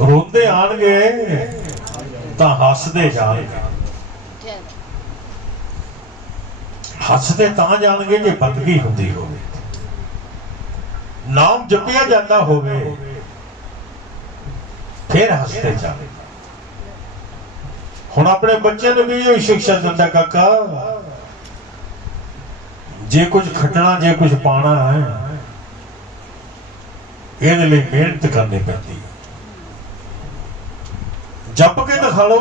रोंदे आणगे तां हसदे जाणगे, हसदे तां जाणगे जे बंदगी हुंदी होवे, नाम जपिया जाता होवे, फिर हसदे जाणगे। हुण अपने बच्चे नूं भी इहो शिक्षा दिंदा काका, जे कुछ खटना जे कुछ पाना है इहदे लई मेहनत करनी पैंदी है। जप के दिखा लो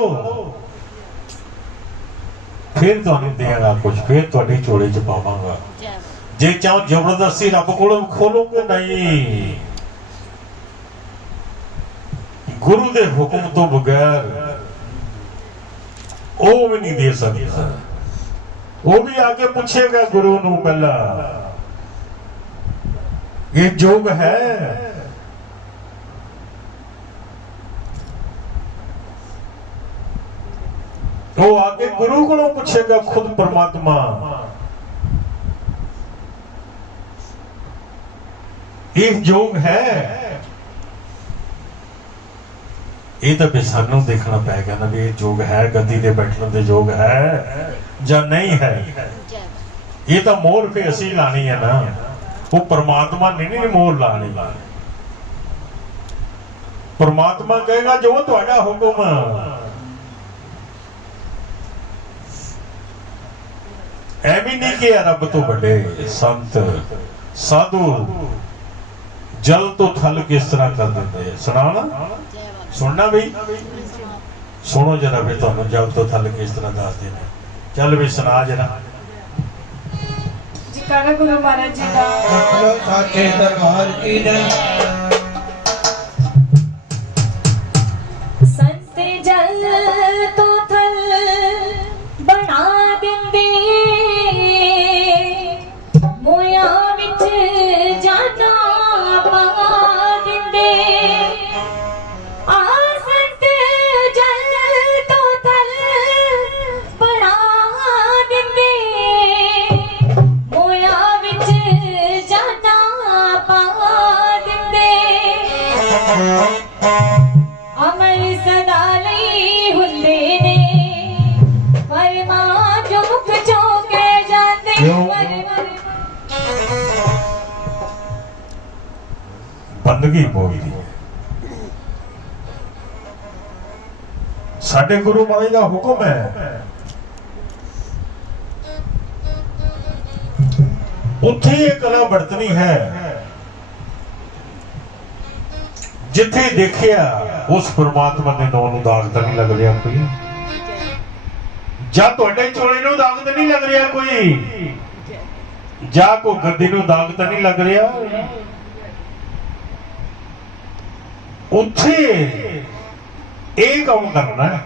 फिर तुहानूं देंगा कुछ, फिर तुहाडी झोले च पावांगा। जे चाहो जबरदस्ती रब कोलों खोलोगे नहीं, गुरु दे हुक्म तो बगैर वो भी नहीं दे सकता। वो भी आके पूछेगा गुरु नूं पहला, ये जोग है? वो आगे गुरु को पूछेगा खुद परमात्मा, ये जोग है? ये तो भी सानू देखना पेगा ना भी ये जोग है, गद्दी ते बैठने दे जोग है या नहीं है। ये तो मोहर फिर असी लानी है ना, वो परमात्मा ने नहीं मोहर लानी। परमात्मा कहेगा जो तुहाडा हुक्म, एवं नहीं किया रब तो बड़े संत साधु जल तो थल किस तरह कर देंगे। सुनाना सुनना भाई, सुनो जरा भी तुहानू जल तो थल किस तरह दस देने। चल भी सुना जरा। जयकारा गुरु महाराज जी का। बोलो साचे दरबार की जय। संत जल तो थल बना दिंदे, मोया विच जाना पा दिंदे। आ संत जल तो थल बना दिंदे, मोया विच जाना पा दिंदे। अमर सदा लई हुंदे ने, फरमा जो मुख चौके जाते। बंदगी बोलती है। साडे गुरु महाराज का हुक्म है, उत्थे ये कला बरतनी है जिथे देखिया उस परमात्मा के नाम नूं दाग तां नहीं लग रहा कोई, जा तुहाडे चोले नूं दाग तां नहीं लग रहा कोई, जा को गद्दी नूं दाग तां नहीं लग रहा। उत्थे एक काम करना है,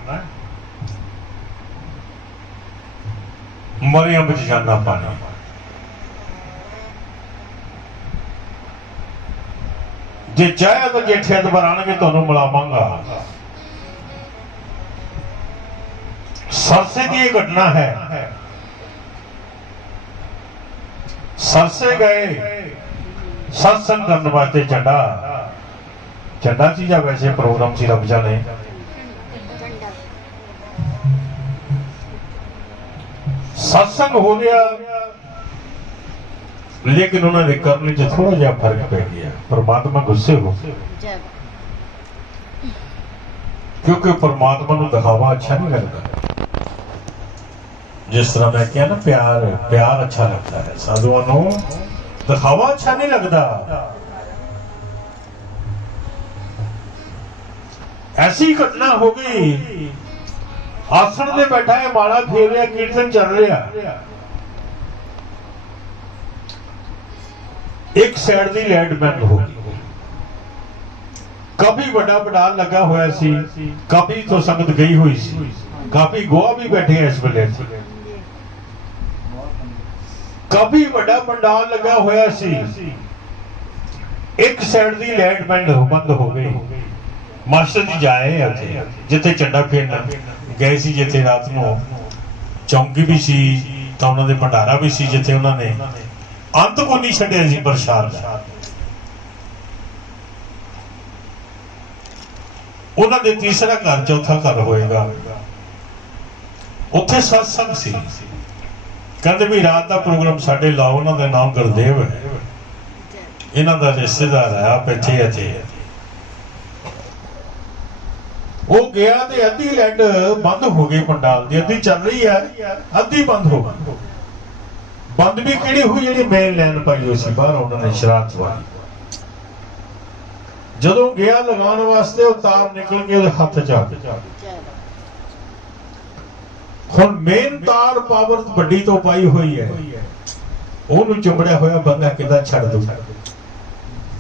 मरियम च जाना पानी। जे चाहे तो जेठे अदबर आने तुहानू मिलावांगा। सरसे की एक घटना है। सरसे गए सत्संग करने वास्ते चंडा, चंडा सी या वैसे प्रोग्राम सी रब जाने। सत्संग हो गया लेकिन उन्होंने करने से थोड़ा जा फर्क पै गया। परमात्मा गुस्से हो गए क्योंकि परमात्मा को दिखावा अच्छा नहीं लगता। जिस तरह मैं क्या ना प्यार प्यार अच्छा लगता है, साधुओं को दिखावा अच्छा नहीं लगता। ऐसी घटना हो गई, आसन में बैठा है, माला फेर रहा, कीर्तन चल रहा, एक साइड की लाइट बंद हो गई। काफी बड़ा पंडाल लगा हुआ सी, काफी तो संगत गई हुई सी, काफी गोआ भी बैठे हैं इस वेले। काफी बड़ा पंडाल लगा हुआ सी, एक साइड की लाइट बंद हो गई। मास्टर जी जाए जिथे झंडा फेरना गए सी, जिथे रात को चौंकी भी सी तो उन्होंने भंडारा भी सी, जिथे उन्होंने अंत को नहीं छड्डिया सी प्रसाद। ਉਹਨਾਂ ਦੇ ਤੀਸਰਾ ਘਰ ਚੌਥਾ ਘਰ ਹੋਏਗਾ। ਉੱਥੇ ਸਤਸੰਗ ਸੀ। ਕਹਿੰਦੇ ਵੀ ਰਾਤ ਦਾ ਪ੍ਰੋਗਰਾਮ ਸਾਡੇ ਲਾਓ। ਉਹਨਾਂ ਦਾ ਨਾਮ ਗੁਰਦੇਵ ਹੈ। ਇਹਨਾਂ ਦਾ ਰਿਸ਼ਤੇਦਾਰ ਹੈ, ਆਪ ਇੱਥੇ ਇੱਥੇ। ਉਹ ਗਿਆ ਤੇ ਅੱਧੀ ਲਾਈਟ ਬੰਦ ਹੋ ਗਈ ਪੰਡਾਲ ਦੀ, ਅੱਧੀ ਚੱਲ ਰਹੀ ਹੈ, ਅੱਧੀ ਬੰਦ ਹੋ ਗਈ। ਬੰਦ ਵੀ ਕਿਹੜੀ ਹੋਈ? ਜਿਹੜੀ ਮੇਨ ਲਾਈਨ ਪਾਈ ਹੋਈ ਸੀ ਬਾਹਰ, ਉਹਨਾਂ ਨੇ ਸ਼ਰਾਰਤ ਵਾਲੀ। ਜਦੋਂ ਗਿਆ ਲਗਾਉਣ ਵਾਸਤੇ, ਉਹ ਤਾਰ ਨਿਕਲ ਕੇ ਉਹਦੇ ਹੱਥ ਚ ਆ ਗਈ। ਹੁਣ ਮੇਨ ਤਾਰ ਪਾਵਰ ਵੱਡੀ ਤੋਂ ਪਾਈ ਹੋਈ ਹੈ, ਉਹਨੂੰ ਚੁੰਬੜਿਆ ਹੋਇਆ ਬੰਦਾ ਕਿੱਦਾਂ ਛੱਡ ਦੂ?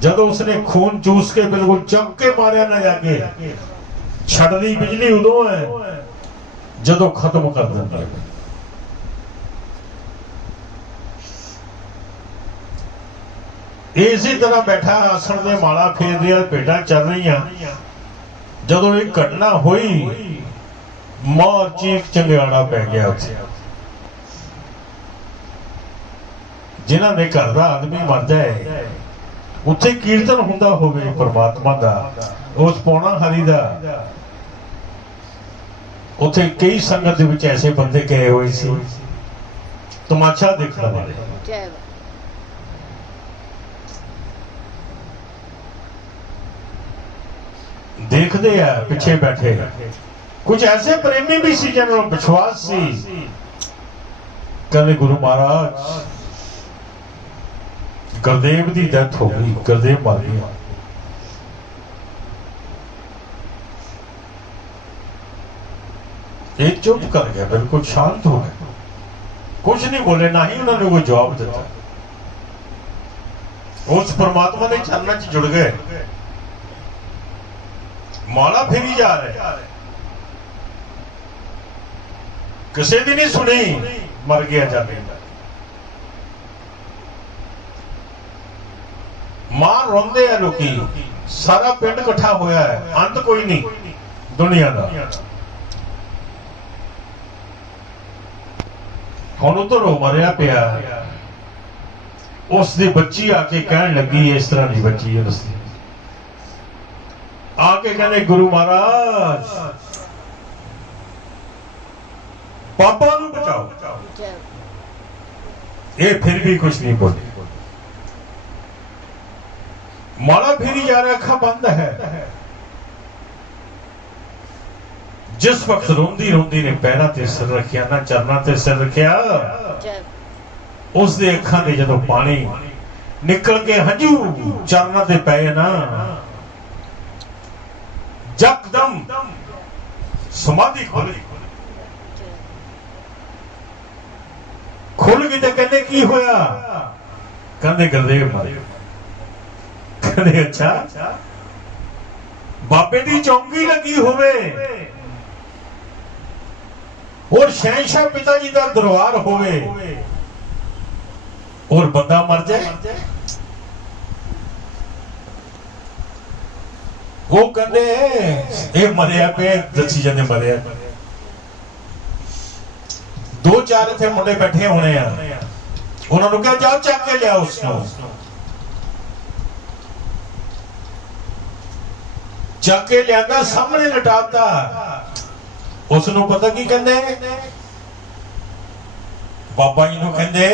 ਜਦੋਂ ਉਸਨੇ ਖੂਨ ਚੂਸ ਕੇ ਬਿਲਕੁਲ ਚੱਕ ਕੇ ਮਾਰਿਆ ਨਾ ਜਾ ਕੇ, ਛੱਡਦੀ ਬਿਜਲੀ ਉਦੋਂ ਹੈ ਜਦੋਂ ਖਤਮ ਕਰ ਦਿੰਦਾ ਹੈ। ਇਸੇ ਤਰ੍ਹਾਂ ਬੈਠਾ ਆਸਣ ਦੇ ਮਾਲਾ ਫੇਰ ਰਿਹਾ, ਭੇਡਾਂ ਚੱਲ ਰਹੀਆਂ। ਜਦੋਂ ਇਹ ਘਟਨਾ ਹੋਈ, ਮਾਰ ਚੀਕ ਚੰਗਿਆੜਾ ਪੈ ਗਿਆ ਉੱਥੇ। ਜਿਨ੍ਹਾਂ ਦੇ ਘਰ ਦਾ ਆਦਮੀ ਮਰ ਜਾਏ, ਉੱਥੇ ਕੀਰਤਨ ਹੁੰਦਾ ਹੋਵੇ ਪਰਮਾਤਮਾ ਦਾ, ਉਸ ਪੌਣਾ ਹਰੀ ਦਾ, ਉੱਥੇ ਕਈ ਸੰਗਤ ਦੇ ਵਿੱਚ ਐਸੇ ਬੰਦੇ ਗਏ ਹੋਏ ਸੀ ਤਮਾਸ਼ਾ ਦੇਖਣ ਵਾਲੇ। ਦੇਖਦੇ ਆ ਪਿੱਛੇ ਬੈਠੇ ਕੁਝ ਐਸੇ ਪ੍ਰੇਮੀ ਵੀ ਸੀ ਜਿਹਨਾਂ ਨੂੰ ਵਿਸ਼ਵਾਸ ਸੀ। ਕਹਿੰਦੇ ਗੁਰੂ ਮਹਾਰਾਜ ਗੁਰਦੇਵ ਦੀ ਡੈਥ ਹੋ ਗਈ, ਗੁਰਦੇਵ ਮਰ ਗਿਆ। ਇਹ ਚੁੱਪ ਕਰ ਗਿਆ, ਬਿਲਕੁਲ ਸ਼ਾਂਤ ਹੋ ਗਏ, ਕੁਝ ਨਹੀਂ ਬੋਲੇ, ਨਾ ਹੀ ਉਹਨਾਂ ਨੇ ਕੋਈ ਜਵਾਬ ਦਿੱਤਾ। ਉਸ ਪਰਮਾਤਮਾ ਦੇ ਚਰਨਾਂ 'ਚ ਜੁੜ ਗਏ। ਮਾਲਾ ਫੇਰੀ ਜਾ ਰਹੇ, ਕਿਸੇ ਦੀ ਨਹੀਂ ਸੁਣੀ, ਮਰ ਗਿਆ ਜਾਵੇ। ਮਾਂ ਰੋਂਦੇ ਆ ਲੋਕੀ, ਸਾਰਾ ਪਿੰਡ ਇਕੱਠਾ ਹੋਇਆ ਹੈ, ਅੰਤ ਕੋਈ ਨਹੀਂ ਦੁਨੀਆ ਦਾ। ਹੁਣ ਉਧਰੋਂ ਮਰਿਆ ਪਿਆ, ਉਸ ਦੀ ਬੱਚੀ ਆ ਕੇ ਕਹਿਣ ਲੱਗੀ, ਇਸ ਤਰ੍ਹਾਂ ਦੀ ਬੱਚੀ ਹੈ ਉਸਦੀ, ਆ ਕੇ ਕਹਿੰਦੇ ਗੁਰੂ ਮਹਾਰਾਜ ਪਾਪਾ ਨੂੰ ਬਚਾਓ। ਇਹ ਫਿਰ ਵੀ ਕੁਝ ਨਹੀਂ ਬੋਲੀ। ਮਾਲਾ ਫੇਰੀ ਜਾ ਰਿਹਾ, ਅੱਖਾਂ ਬੰਦ ਹੈ। ਜਿਸ ਵਕਤ ਰੋਂਦੀ ਰੋਂਦੀ ਨੇ ਪੈਰਾਂ ਤੇ ਸਿਰ ਰੱਖਿਆ ਨਾ, ਚਰਨਾਂ ਤੇ ਸਿਰ ਰੱਖਿਆ, ਉਸ ਦੇ ਅੱਖਾਂ ਦੇ ਜਦੋਂ ਪਾਣੀ ਨਿਕਲ ਕੇ ਹੰਝੂ ਚਰਨਾਂ ਤੇ ਪਏ ਨਾ, ਜਕਦਮ ਸਮਾਧੀ ਖੁੱਲ ਗਈ। ਤੇ ਕਹਿੰਦੇ ਕੀ ਹੋਇਆ? ਕਹਿੰਦੇ ਗੁਰਦੇਵ ਮਰ ਗਿਆ। ਕਹਿੰਦੇ ਅੱਛਾ, ਬਾਬੇ ਦੀ ਚੌਂਕੀ ਲੱਗੀ ਹੋਵੇ ਔਰ ਸ਼ਹਿਨशाह ਪਿਤਾ ਜੀ ਦਾ ਦਰਬਾਰ ਹੋਵੇ ਔਰ ਬੰਦਾ ਮਰ ਜਾਏ? ਉਹ ਕਹਿੰਦੇ ਇਹ ਮਰਿਆ ਪਿਆ, ਦੱਸੀ ਜਾਂਦੇ ਮਰਿਆ। ਦੋ ਚਾਰ ਇੱਥੇ ਮੁੰਡੇ ਬੈਠੇ ਹੋਣੇ ਆ, ਉਹਨਾਂ ਨੂੰ ਕਿਹਾ ਜਾਓ ਚੱਕ ਕੇ ਲਿਆਓ ਉਸ ਨੂੰ। ਚੱਕ ਕੇ ਲਿਆਂਦਾ, ਸਾਹਮਣੇ ਲਟਾਤਾ। ਉਸ ਨੂੰ ਪਤਾ ਕੀ ਕਹਿੰਦੇ? ਬਾਬਾ ਜੀ ਨੂੰ ਕਹਿੰਦੇ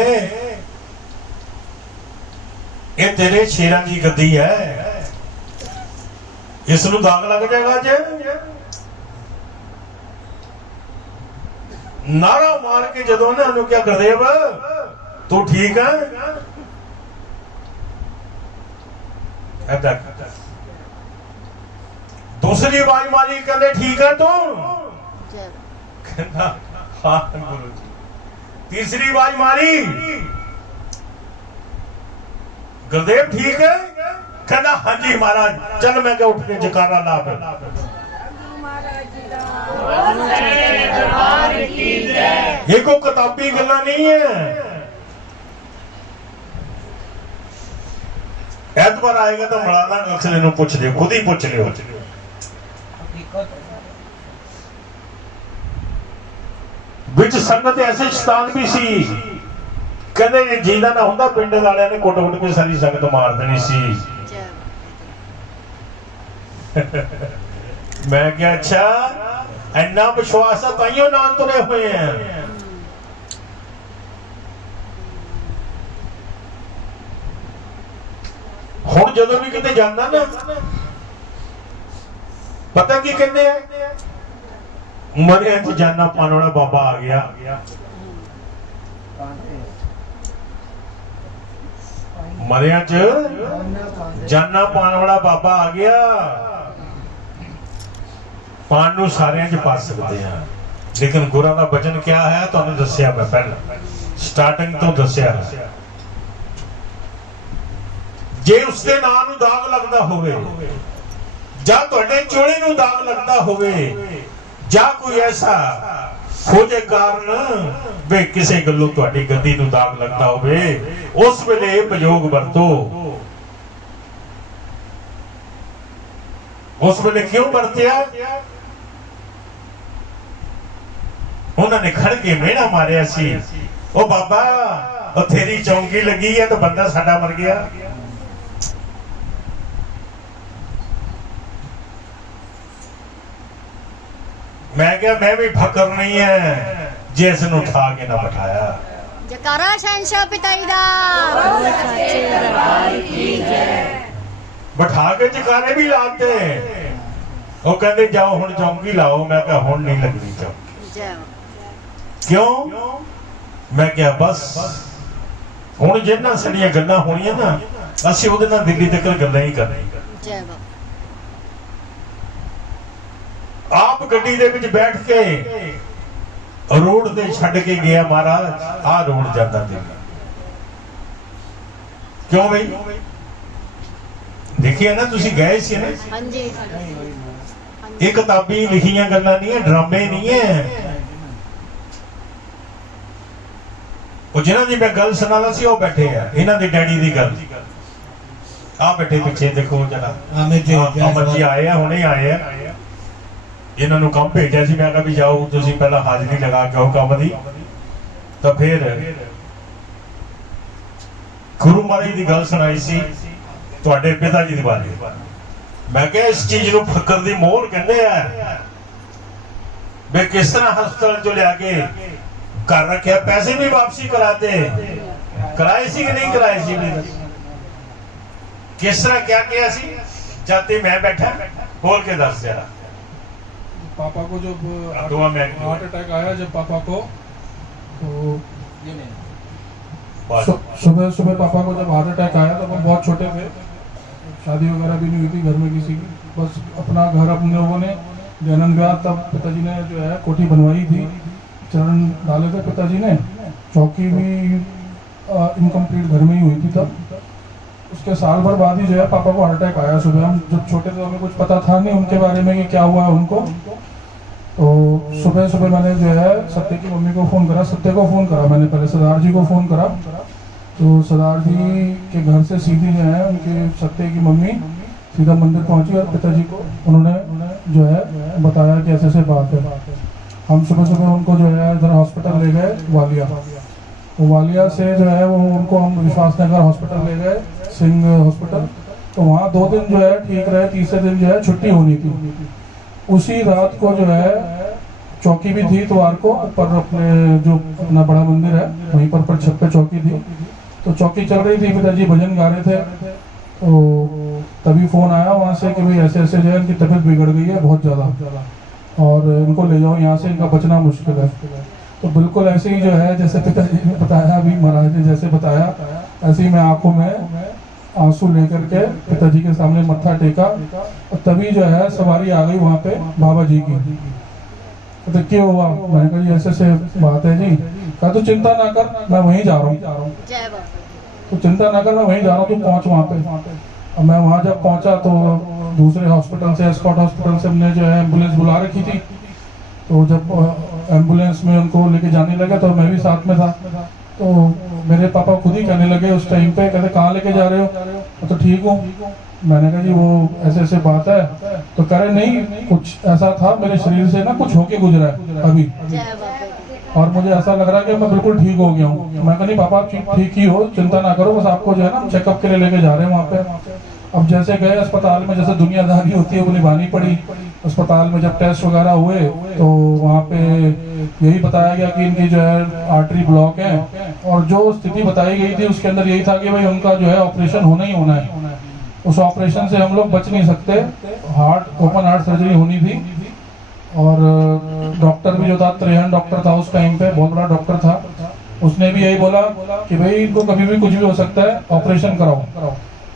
ਇਹ ਤੇਰੇ ਸ਼ੇਰਾਂ ਦੀ ਗੱਦੀ ਹੈ, ਇਸ ਨੂੰ ਦਾਗ ਲੱਗ ਜਾਏਗਾ। ਜੇ ਨਾਰਾ ਮਾਰ ਕੇ ਜਦੋਂ ਉਹਨਾਂ ਨੂੰ ਕਿਹਾ ਗੁਰਦੇਵ ਤੂੰ ਠੀਕ ਹੈ, ਦੂਸਰੀ ਆਵਾਜ਼ ਮਾਰੀ, ਕਹਿੰਦੇ ਠੀਕ ਹੈ ਤੂੰ? ਕਹਿੰਦਾ ਹਾਂ ਗੁਰੂ ਜੀ। ਤੀਸਰੀ ਆਵਾਜ਼ ਮਾਰੀ, ਗੁਰਦੇਵ ਠੀਕ ਹੈ? ਕਹਿੰਦਾ ਹਾਂਜੀ ਮਹਾਰਾਜ। ਚੱਲ ਮੈਂ ਕਿਹਾ ਉੱਠ ਕੇ ਜਕਾਰਾ ਲਾ। ਇਹ ਕੋਈ ਕਿਤਾਬੀ ਗੱਲਾਂ ਨਹੀਂ ਹੈ। ਐਤਵਾਰ ਆਏਗਾ ਤਾਂ ਮਲਾਨਾ ਅਕਸਲੇ ਨੂੰ ਪੁੱਛ ਲਿਓ, ਖੁਦ ਹੀ ਪੁੱਛ ਲਿਓ। ਵਿੱਚ ਸੰਗਤ ਐਸੇ ਸ਼ੈਤਾਨ ਵੀ ਸੀ, ਕਹਿੰਦੇ ਜੇ ਜੀਦਾ ਨਾ ਹੁੰਦਾ ਪਿੰਡ ਵਾਲਿਆਂ ਨੇ ਕੁੱਟ-ਕੁੱਟ ਕੇ ਸਾਰੀ ਸੰਗਤ ਮਾਰ ਦੇਣੀ ਸੀ। मैं क्या अच्छा इन्ना विश्वास है ताइयों नाल तुरे हुए हैं। हुण जदों भी किते जाना ना पता की कहते हैं मरिया च जाना पाने वाला बाबा आ गया। मरिया च जाना पाने वाला बाबा आ गया। पान नूं सारियां च पा सकते हैं लेकिन गुरां दा वचन क्या है तुहानूं दस्सिया मैं पहला स्टार्टिंग तो दस्सिया है। जे उसके नाम नूं दाग लगदा होवे जां तुहाडे चोले नूं दाग लगदा होवे जां कोई ऐसा खोजे कारण वे किसी गल्लों तुहाडी गद्दी नूं दाग लगदा होवे उस वेले प्रयोग वरतो। उस वेले क्यों वरतिया? उन्होंने खड़ के मेहना मारिया सी ओ बाबा ओ तेरी चौंकी लगी है तो बंदा साडा मर गया। मैं क्या मैं भी फकर नहीं है जिस नूं उठा के ना बैठाया। जयकारा शहंशाह पिताई दा बैठा के जकारे भी लाते वो कहते जाओ हुण चौंकी लाओ। मैं क्या हुण नहीं लगनी चौंकी। क्यों? मैं क्या बस हुण जिन्हां साडियां गल्लां होणीआं ना असीं उहदे नाल दिल्ली तक गल्लां ही करनी। आप गड्डी दे विच बैठ के रोड ते छड्ड के गया महाराज आ रोड जाता दिल्ली। क्यों भाई? देखिए ना तुसी गए सी ना। हां जी ये किताबी लिखियां गल्लां नहीं है ड्रामे नहीं है। वो जिन्हां दी मैं गल सुनाना सी वो बैठे है इन्हां दे डैडी दी गल आ बैठे पीछे देखो जरा अमर जी आए हैं हुणे आए हैं। इन्हां नूं काम भेजा सी मैं कहा भी जाओ तुसी पहला हाजरी लगा के आओ काम दी तो फिर गुरु महाराज दी गल सुनाई सी तुहाडे पिता जी दी बारे। मैं क्या इस चीज नूं फकर दी मोहर कहंदे आ वे किस तरह हस्पताल चो लिया के घर रखे पैसे भी वापसी कराते कराए सी कि नहीं कराए सी किस तरह क्या किया सी जाते मैं बैठा बोल के दस जरा। पापा को जब हार्ट अटैक आया जब पापा को तो सुबह सुबह पापा को जब हार्ट अटैक आया तो हम बहुत छोटे थे शादी वगैरह भी नहीं हुई थी घर में किसी की बस अपना घर अपने लोगों ने जन्म दिया। तब पिताजी ने जो है कोठी बनवाई थी चरण डाले थे पिताजी ने। चौकी भी इनकम्प्लीट घर में ही हुई थी तब। उसके साल भर बाद ही जो है पापा को हार्ट अटैक आया सुबह। हम जब छोटे थे हमें कुछ पता था नहीं उनके बारे में कि क्या हुआ है उनको। तो सुबह सुबह मैंने जो है सत्य की मम्मी को फ़ोन करा। सत्य को फ़ोन करा मैंने पहले सरदार जी को फ़ोन करा। तो सरदार जी के घर से सीधी जो है उनके सत्य की मम्मी सीधा मंदिर पहुंची और पिताजी को उन्होंने जो है बताया कि ऐसे ऐसे बात है। हम सुबह सुबह उनको जो है इधर हॉस्पिटल ले गए वालिया। तो वालिया से जो है वो उनको हम विश्वास नगर हॉस्पिटल ले गए सिंह हॉस्पिटल। तो वहाँ 2 दिन जो है ठीक रहे। तीसरे दिन जो है छुट्टी होनी थी। उसी रात को जो है चौकी भी थी इतवार को ऊपर अपने जो अपना बड़ा मंदिर है वहीं पर छत पे चौकी थी। तो चौकी चल रही थी पिताजी भजन गा रहे थे। तो तभी फ़ोन आया वहाँ से कि भाई ऐसे ऐसे जो है इनकी तबीयत बिगड़ गई है बहुत ज़्यादा और इनको ले जाओ यहाँ से इनका बचना मुश्किल है। तो बिल्कुल ऐसे ही जो है जैसे पिताजी ने बताया अभी महाराज ने जैसे बताया ऐसे ही मैं आंखों में आंसू लेकर के पिताजी के सामने मत्था टेका और तभी जो है सवारी आ गई वहाँ पे बाबा जी की। तो क्या हुआ? मैंने कहा जी ऐसे ऐसे बात है जी। कहा तो चिंता ना कर मैं वहीं जा रहा हूँ। तो चिंता ना कर मैं वहीं जा रहा हूँ तुम पहुँच वहाँ पे। और मैं वहाँ जब पहुँचा तो दूसरे हॉस्पिटल से एस्कॉट हॉस्पिटल से हमने जो है एम्बुलेंस बुला रखी थी। तो जब एम्बुलेंस में उनको लेके जाने लगे तो मैं भी साथ में था। तो मेरे पापा खुद ही कहने लगे उस टाइम पे कहते कहाँ लेके जा रहे हो? तो ठीक हूँ। मैंने कहा जी वो ऐसे ऐसे बात है। तो कह रहे नहीं कुछ ऐसा था मेरे शरीर से ना कुछ होके गुजरा है अभी और मुझे ऐसा लग रहा है कि मैं बिल्कुल ठीक हो गया हूँ। मैं कहा नहीं पापा आप ठीक ही हो चिंता ना करो बस आपको जो है ना चेकअप के लिए लेके जा रहे हैं वहाँ पे। अब जैसे गए अस्पताल में जैसे दुनियादारी होती है वो निभानी पड़ी। अस्पताल में जब टेस्ट वगैरह हुए तो वहाँ पे यही बताया गया कि इनकी जो है आर्टरी ब्लॉक है, और जो स्थिति बताई गई थी उसके अंदर यही था कि भाई उनका जो है ऑपरेशन होना ही होना है। उस ऑपरेशन से हम लोग बच नहीं सकते, हार्ट ओपन हार्ट सर्जरी होनी थी। और डॉक्टर भी जो था, त्रेहन डॉक्टर था उस टाइम पे, बहुत बड़ा डॉक्टर था, उसने भी यही बोला कि भाई इनको कभी भी कुछ भी हो सकता है, ऑपरेशन कराओ।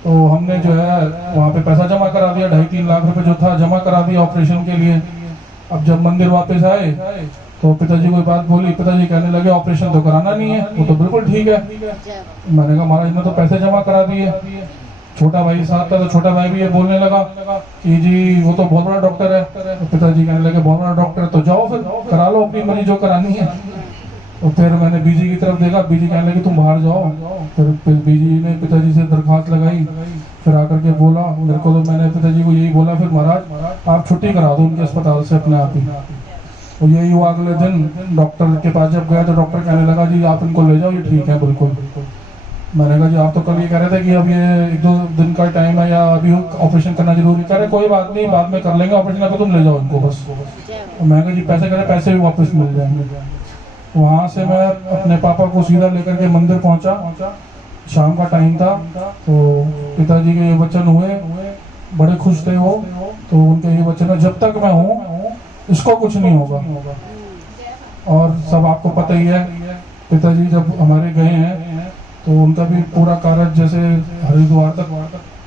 तो हमने जो है वहाँ पे पैसा जमा करा दिया, 2.5-3 लाख रुपए जो था जमा करा दिया ऑपरेशन के लिए। अब जब मंदिर वापस आए तो पिताजी कोई बात बोली, पिताजी कहने लगे ऑपरेशन तो कराना नहीं है, वो तो बिल्कुल ठीक है। मैंने कहा महाराज मैं तो पैसे जमा करा दिए। छोटा भाई साथ था तो छोटा भाई भी ये बोलने लगा कि जी वो तो बहुत बड़ा डॉक्टर है। तो पिताजी कहने लगे बहुत बड़ा डॉक्टर है तो जाओ फिर करा लो अपनी मरीज जो करानी है। तो फिर मैंने बीजी की तरफ देखा, बीजी कहने लगे तुम बाहर जाओ। फिर बीजी ने पिताजी से दरखास्त लगाई, फिर आकर के बोला मेरे को, तो मैंने पिताजी को यही बोला फिर महाराज आप छुट्टी करा दो उनके अस्पताल से अपने आप ही। तो यही हुआ, अगले दिन डॉक्टर के पास जब गया तो डॉक्टर कहने लगा जी आप इनको ले जाओ, ये ठीक है बिल्कुल। मैंने कहा जी आप तो कल ये कह रहे थे कि अब ये 1-2 दिन का टाइम है या अभी ऑपरेशन करना जरूरी, कह रहे कोई बात नहीं बाद में कर लेंगे ऑपरेशन, अभी तुम ले जाओ इनको बस। मैं कहा जी पैसे कह रहे पैसे भी वापस मिल जाएंगे। वहाँ से मैं अपने पापा को सीधा लेकर के मंदिर पहुँचा, शाम का टाइम था। तो पिताजी के ये वचन हुए, बड़े खुश थे वो। तो उनके ये वचन है जब तक मैं हूँ इसको कुछ नहीं होगा। और सब आपको पता ही है, पिताजी जब हमारे गए हैं तो उनका भी पूरा कार्य जैसे हरिद्वार तक,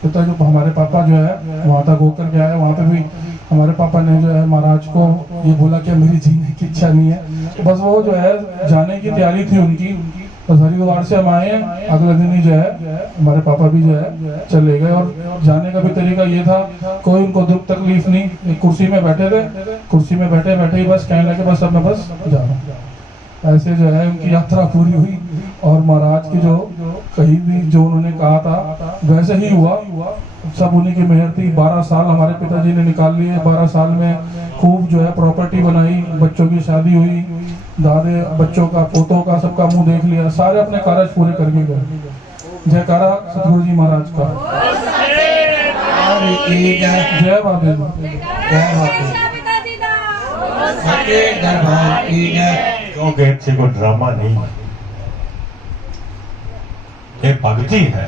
पिता जो हमारे पापा जो है वहाँ तक होकर के आए, वहाँ पे भी हमारे पापा ने जो है महाराज को ये बोला कि मेरी जीने की इच्छा नहीं है, तो बस वो जो है जाने की तैयारी थी उनकी। बस हरिद्वार से हम आए, अगले दिन ही जो है हमारे पापा भी जो है चले गए। और जाने का भी तरीका ये था, कोई उनको दुख तकलीफ नहीं, एक कुर्सी में बैठे थे, कुर्सी में बैठे बैठे ही बस कहने लगे बस अब मैं बस जा रहा हूँ। ऐसे जो है उनकी यात्रा पूरी हुई। और महाराज की जो कहीं भी जो उन्होंने कहा था वैसे ही हुआ, सब उन्हीं की मेहर थी। 12 साल हमारे पिताजी ने निकाल लिए, 12 साल में खूब जो है प्रॉपर्टी बनाई, बच्चों की शादी हुई, दादे बच्चों का पोतों का सबका मुंह देख लिया, सारे अपने कार्य पूरे करके गए। जयकारा सतगुरु जी महाराज का, जय बाबे, जय दरबार की जय। क्योंकि इससे कोई ड्रामा नहीं, ये भक्ति है,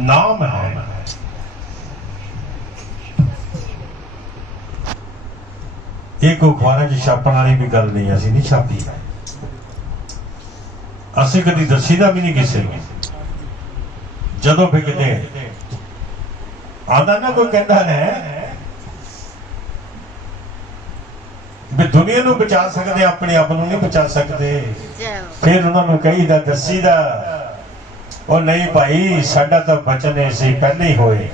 नाम है। ये कोई अखबारां 'ਚ छापण वाली भी गल नहीं, असीं नहीं छापी, असीं कदी दसीदा भी नहीं किसी ਨੂੰ। ਜਦੋਂ भी किते आंदा ना कोई कहता है भी दुनिया ਨੂੰ बचा सकते, अपने आप ਨੂੰ नहीं बचा सकते, फिर उन्होंने कहीदा दसीदा ਉਹ नहीं भाई साडा तो बचन ऐसे पहले ही होए,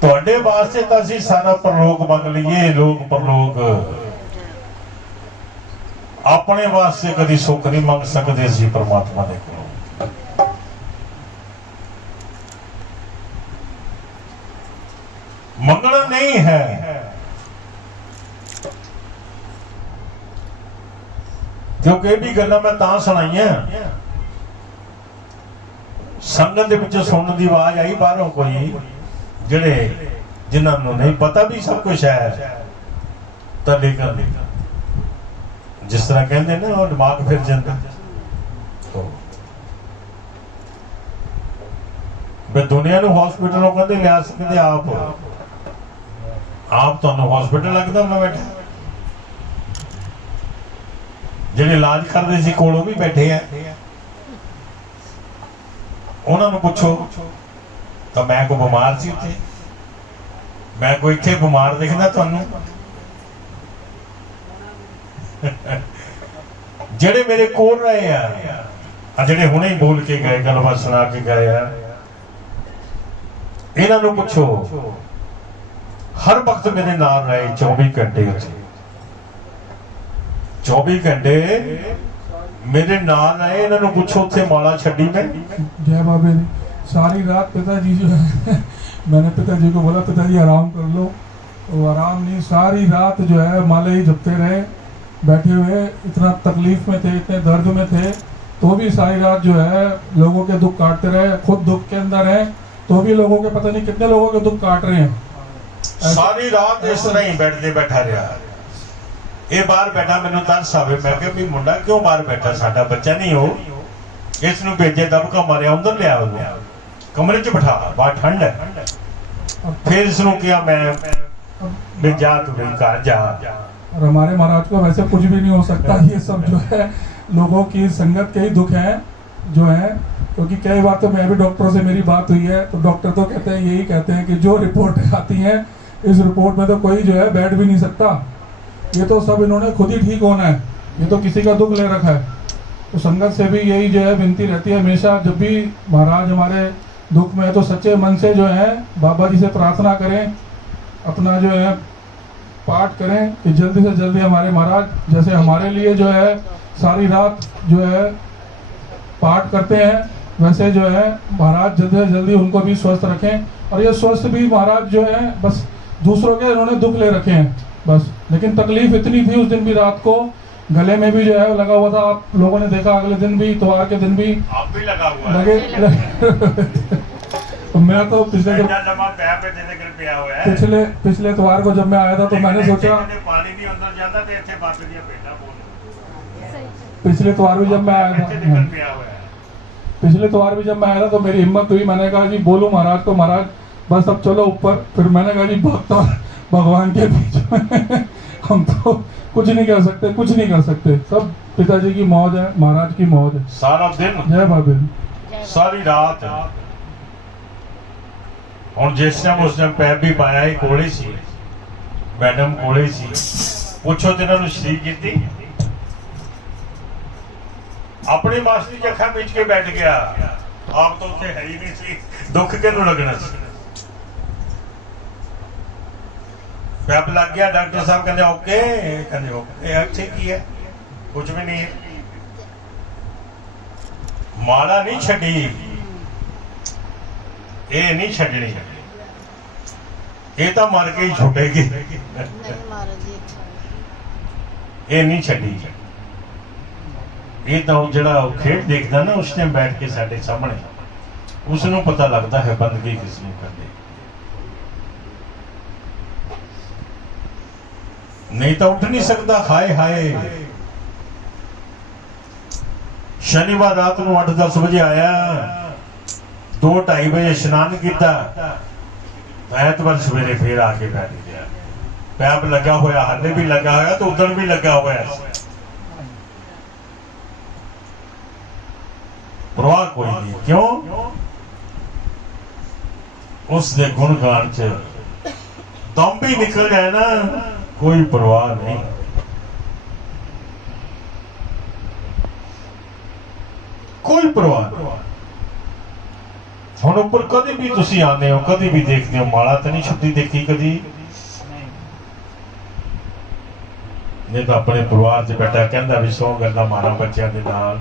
ਤੁਹਾਡੇ ਵਾਸਤੇ ਤਾਂ ਅਸੀਂ ਸਾਰਾ ਪਰਲੋਕ ਮੰਗ ਲਈਏ, ਲੋਕ ਪਰਲੋਕ, ਆਪਣੇ ਵਾਸਤੇ ਕਦੀ ਸੁੱਖ ਨਹੀਂ ਮੰਗ ਸਕਦੇ ਅਸੀਂ परमात्मा ਦੇ ਕੋਲੋਂ। ਮੰਗਣਾ ਨਹੀਂ ਹੈ, क्योंकि ये भी गल्लां मैं तां सुनाइयां, संगत दे विचों सुनन दी आवाज आई बाहरों कोई जिहड़े जिन्हां नूं नहीं पता भी सब कुछ है, तो लेकिन जिस तरह कहंदे ने वो दिमाग फिर जांदा, तो वे दुनिया नूं हॉस्पिटलों कहंदे लिया सकदे, आप तुहानूं हॉस्पिटल लगदा मैं बैठा, ਜਿਹੜੇ इलाज करते सी कोलों भी बैठे हैं, उन्होंने पूछो तो मैं कोई बीमार सी उत्थे, मैं कोई इत्थे बीमार दिखदा तुहानूं? ਜਿਹੜੇ मेरे कोल रहे आ, ਜਿਹੜੇ हुणे ही बोल के गए, गलबात सुना के गए आ, इन्हां नूं पूछो हर वक्त मेरे नाल रहे 24 घंटे उत्थे, 24 घंटे मेरे नाल आए, इन्होंने पूछो उत्थे माला छड्डी मैं। जय बाबे दी। सारी रात पिताजी जो है मैंने पिताजी को बोला पिताजी आराम कर लो, तो आराम नहीं, सारी रात जो है माले ही जपते रहे, बैठे हुए, इतना तकलीफ में थे, इतने दर्द में थे, तो भी सारी रात जो है लोगों के दुख काटते रहे, खुद दुख के अंदर है तो भी लोगों के पता नहीं कितने लोगों के दुख काट रहे हैं। ਸਾਰੀ ਰਾਤ ਇਸ ਤਰ੍ਹਾਂ ਹੀ ਬੈੱਡ ਤੇ ਬੈਠਾ ਰਿਹਾ। ਇਹ ਬਾਹਰ ਬੈਠਾ, ਮੈਨੂੰ ਤਰਸ ਆਵੇ, ਮੈਂ ਕਿਹਾ ਵੀ ਮੁੰਡਾ ਕਿਉਂ ਬਾਹਰ ਬੈਠਾ, ਸਾਡਾ ਬੱਚਾ ਨਹੀਂ ਹੋ, ਇਸ ਨੂੰ ਭੇਜੇ ਦਬਕਾ ਮਾਰਿਆ, ਅੰਦਰ ਲਿਆ ਹੋਇਆ ਕਮਰੇ 'ਚ ਬਿਠਾ, ਬਾਹਰ ਠੰਡ ਹੈ। फिर इसनु किया मैं जा तू घर जा। और हमारे महाराज को वैसे कुछ भी नहीं हो सकता, ये सब जो है लोगों की संगत के ही दुख है जो है, क्योंकि कई बार तो मैं भी डॉक्टरों से मेरी बात हुई है तो डॉक्टर तो कहते हैं, यही कहते हैं कि जो रिपोर्ट आती है इस रिपोर्ट में तो कोई जो है बैठ भी नहीं सकता, ये तो सब इन्होंने खुद ही ठीक होना है, ये तो किसी का दुख ले रखा है। तो संगत से भी यही जो है विनती रहती है हमेशा, जब भी महाराज हमारे दुख में है तो सच्चे मन से जो है बाबा जी से प्रार्थना करें, अपना जो है पाठ करें कि जल्दी से जल्दी हमारे महाराज, जैसे हमारे लिए जो है सारी रात जो है पाठ करते हैं, वैसे जो है महाराज जल्दी से जल्दी उनको भी स्वस्थ रखें। और ये स्वस्थ भी महाराज जो है बस दूसरों के इन्होंने दुख ले रखे हैं बस, लेकिन तकलीफ इतनी थी उस दिन भी, रात को गले में भी जो है लगा हुआ था, आप लोगों ने देखा, अगले दिन भी, इतवार के दिन भी आप भी लगा हुआ लगे। मैं तो पिछले इतवार को जब मैं आया था तो मैंने सोचा, पानी भी अंदर जाता तो ਇੱਥੇ ਬਾਬੇ ਦੀਆਂ ਭੇਡਾਂ ਬੋਲ, पिछले इतवार भी जब मैं आया था, पिछले इतवार भी जब मैं आया था तो मेरी हिम्मत हुई, मैंने कहा जी बोलूं महाराज को, महाराज बस अब चलो ऊपर। फिर मैंने कहा जी भक्ता भगवान के बीच में हम तो कुछ नहीं कर सकते, कुछ नहीं कर सकते, सब पिताजी की मौज है, महाराज की मौज है। सारा दिन, जय बाबे, सारी रात। और जिस टाइम उस टाइम पैर भी पाया ही कोले सी, मैडम कोले सी, पूछो तो इन्होंने शरीक की अपनी मास्टरी की अखा बीच के बैठ गया, आप तो उसे है ही नहीं सी, दुख किनू लगना सी। पैप लग गया, डॉक्टर साहब कहते ओके, कहते ओके, ठीक ही है, कुछ भी नहीं है। माला नहीं छड़ी, ये नहीं छड़नी, ये तो मर के ही छुटेगी, ये नहीं छड़ी। ये तो जड़ा खेड देखता ना उस टाइम बैठ के साडे सामने, उसनों पता लगता है बंदगी किसने करनी, नहीं तो उठ नहीं सकता। हाय हाय, शनिवार रात को 8-10 बजे आया, 2-2:30 बजे स्नान किया, ऐतवार सवेरे फिर आके बैठ गया। पैप लगा होया, हाले भी लगा होया तो उधर भी लगा होया, परवाह कोई नहीं। क्यों? उसने गुणगान च दम भी निकल जाए ना, कोई परवाह नहीं। कोई परवाह नहीं। हुण उपर कदी भी तुसी आने हो, कदी भी देखते हो, माला तो नहीं छुट्टी देखी कदी, नहीं तो अपने परिवार च बैठा कहंदा भी 100 गल्लां मारा बच्चों के नाल,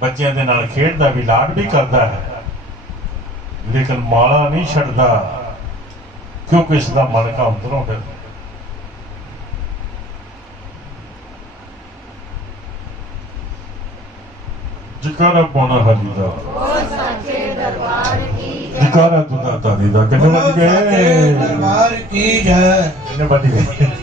बच्चों के नाल खेडदा भी, लाड भी करता है, लेकिन माला नहीं छड्डदा, क्योंकि इसका मन का अंदरों है। जकारा पौना हरी दा, जकारा तू दाता दी दा, कितने बज गए? दरबार की जय, कितने बज गए?